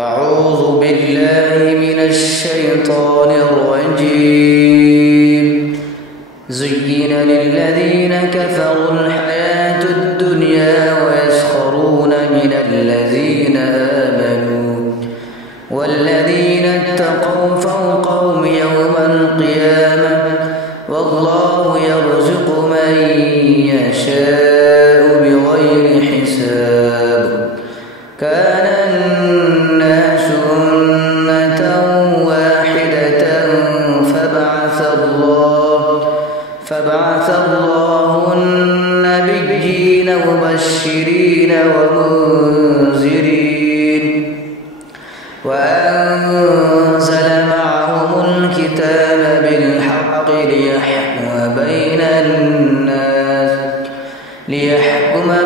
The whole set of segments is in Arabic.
أعوذ بالله من الشيطان الرجيم. زين للذين كفروا الحياة الدنيا ويسخرون من الذين آمنوا والذين اتقوا فوقهم يوم القيامة والله يرزق من يشاء بغير حساب. كان الناس أمة واحدة فبعث الله النبيين مبشرين ومنذرين وأنزل معهم الكتاب بالحق ليحكم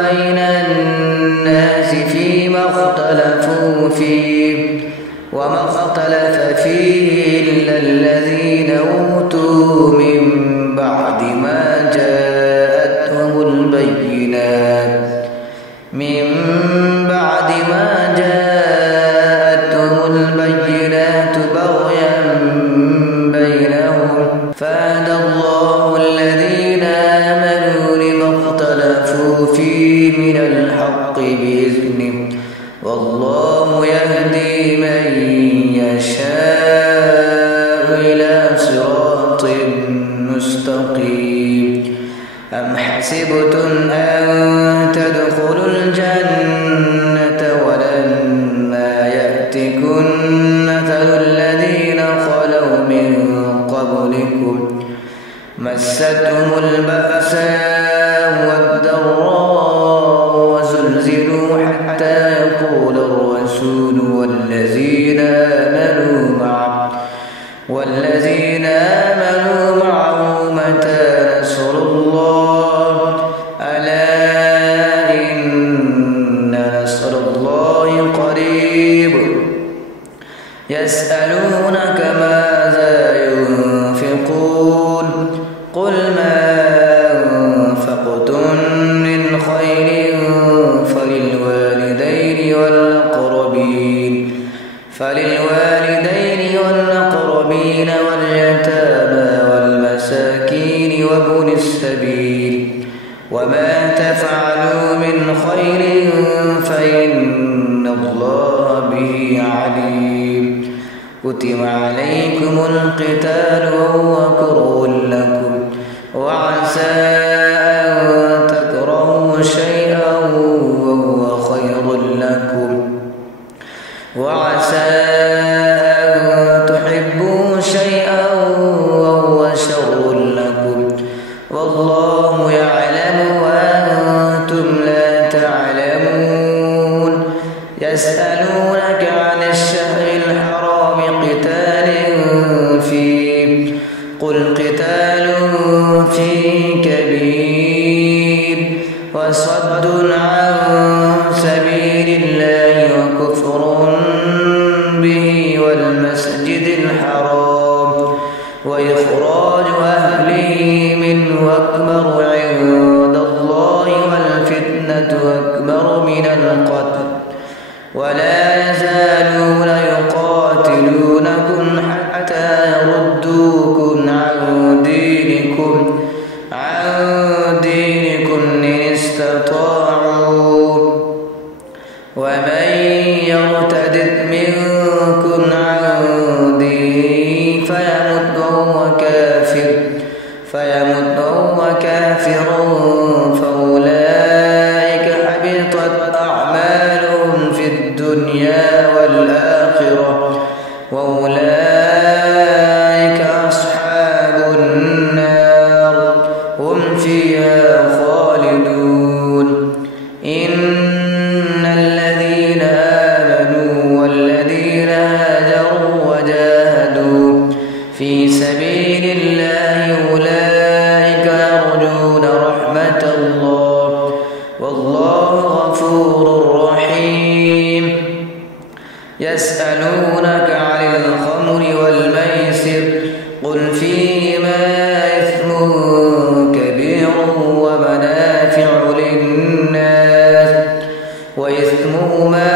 بين الناس فيما اختلفوا فيه وما اختلف فيه إلا الذين أوتوا من بعد ما جاءتهم البينات بغيا بينهم فهدى الله الذين آمنوا لما اختلفوا فيه من الحق بإذنه والله يهدي من يشاء إلى صراط مستقيم. أم حسبتم أن تدخلوا الجنة ولما يأتكم مثل الذين خلوا من قبلكم مستهم البأساء والضراء وزلزلوا حتى يقول الرسول والذين آمنوا معه متى نصر الله ألا إن نصر الله قريب. يسألونك ماذا ينفقون قل ما أنفقتم من خير فللوالدين والأقربين واليتامى والمساكين وابن السبيل وما تفعلوا من خير فإن الله به عليم. كتب عليكم القتال وهو كره لكم وعسى أن تكرهوا شيئا وهو خير لكم وعسى أن تحبوا شيئا وهو شر لكم والله يعلم وأنتم لا تعلمون. يسألونك عن الشهر الحرام قتال فيه قل قتال فيه كبير وصد عن سبيل الله وكفر به والمسجد الحرام وإخراج أهله منه أكبر عند الله والفتنة أكبر من القتل ولا يزالون يقاتلونكم حتى يردوكم عن دينكم إن استطاعوا ومن يرتد منكم عن دينه فيمت وهو كافر فأولئك حبطت أعمالهم في الدنيا والآخرة وأولئك أصحاب النار هم فيها خالدون. إن الذين آمنوا والذين هاجروا وجاهدوا في سبيل الله أولئك يرجون رحمة الله والله غفور رحيم. يسألونك عن الخمر والميسر قل فيهما إثم كبير ومنافع للناس وإثمهما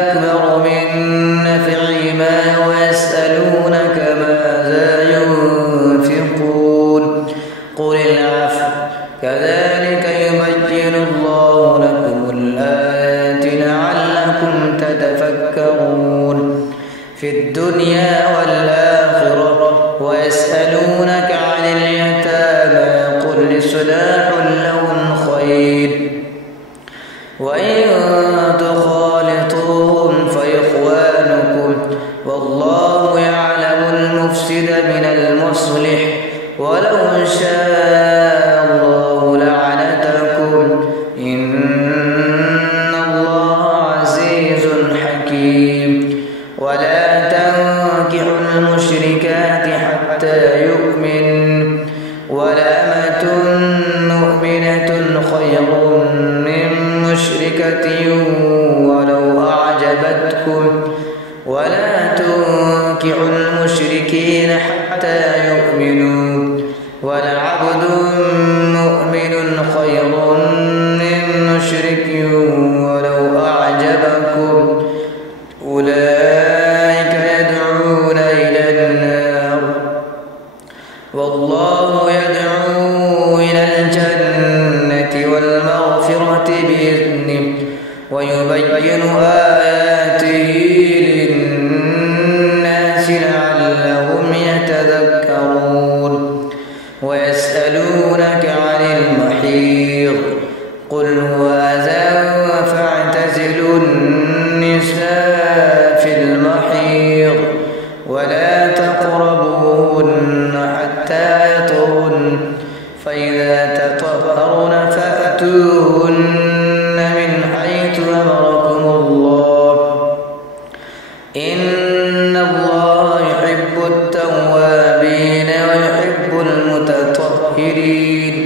أكبر من يتذكرون في الدنيا والآخرة. ويسألونك عن اليتامى قل إصلاح لهم خير وإن تخالطوهم فإخوانكم والله يعلم المفسد من المصلح ولو شاء الله لعنتكم إن الله عزيز حكيم. ولا تنكحوا المشركات حتى يؤمن ولأمة مؤمنة خير من مشركة ولو أعجبتكم. ولا تنكحوا المشركين حتى يؤمنوا ولعبد مؤمن خير من مشرك ولو أعجبكم أولئك يدعون إلى النار والله يدعو إلى الجنة والمغفرة بإذنه ويبين آياته للناس لعلهم يتذكرون. ويسألونك عن المحيض قل هو أذى فاعتزلوا النساء في المحيض ولا تقربوهن حتى يطهرن فإذا تطهرن فأتوهن من حيث أمركم الله إن الله يحب التوابين ويحب المتطهرين.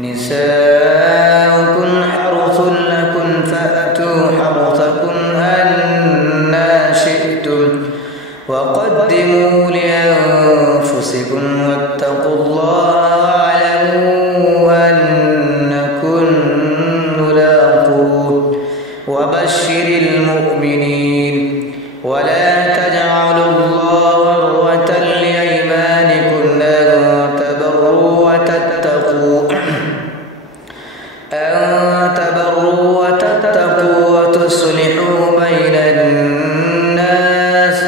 نساؤكم حرث لكم فأتوا حرثكم أنى شئتم وقدموا لأنفسكم واتقوا الله واعلموا أنكم ملاقوه وبشر المؤمنين. ولا تجعلوا الله عرضة لأيمانكم أن تبروا وتتقوا وتصلحوا بين الناس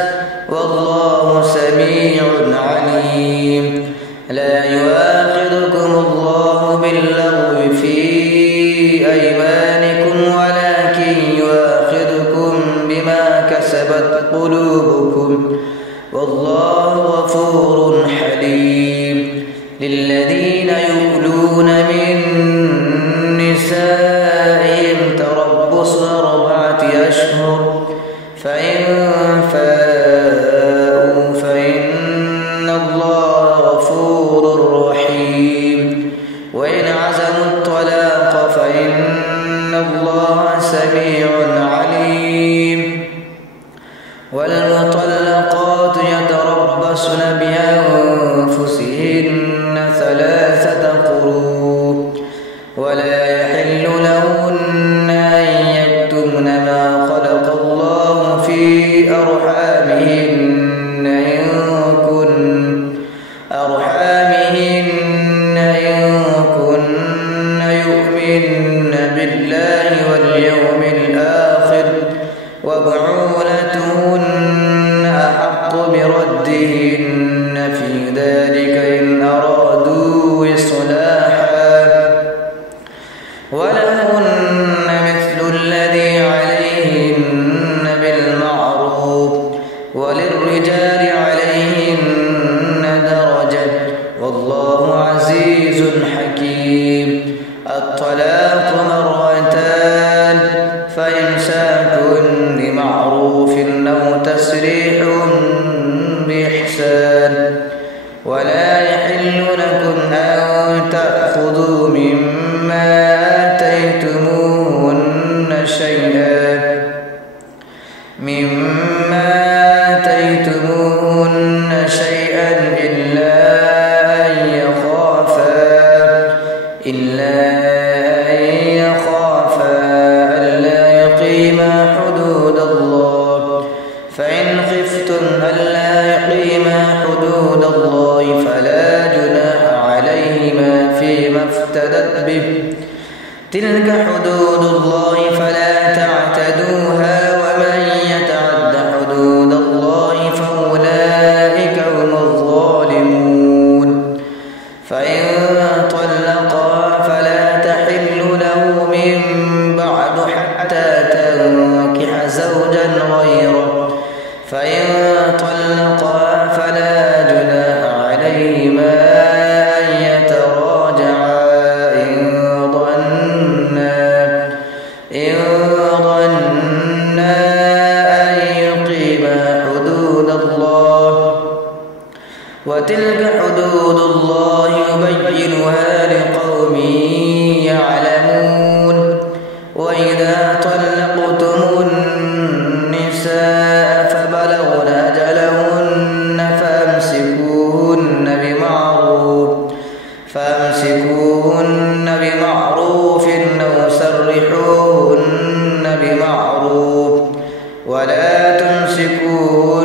والله سميع عليم. لا يؤاخذكم الله باللغو في أيمانكم ولكن يؤاخذكم بما كسبت قلوبكم والله غفور حليم. للذين يؤلون من نسائهم تربص 4 أشهر فإن فاءوا فإن الله غفور رحيم. وإن عزموا الطلاق فإن الله سميع عليم. والمطلقات يتربصن بأنفسهن 3 قروء ولا يحل لهن أن يكتمن ما خلق الله في أرحامهن إن كن يؤمن بالله واليوم الآخر وبعولتهن أحق بردهن في ذلك إن أرادوا إصلاحا ولهن مثل الذي عليهن بالمعروف وللرجال عليهن درجة والله عزيز حكيم. الطلاق 2 فإمساك بمعروف أو تسريح بإحسان. ولا يحل لكم أن تأخذوا مما آتيتموهن شيئا إلا أن يخافا ألا يقيما حدود الله. فإن خفتم ألا يقيما حدود الله فلا جناح عليهما فيما افتدت به. تلك حدود الله فلا تعتدوها ومن يتعد فإن طلقا فلا جناح عليهما أن يتراجعا إن ظنا أن يقيما حدود الله، وتلك حدود الله يبينها لقوم يعلمون. وإذا طلقتم النساء فبلغن أجلهن فأمسكوهن بمعروف أو سرحوهن بمعروف، ولا تمسكوهن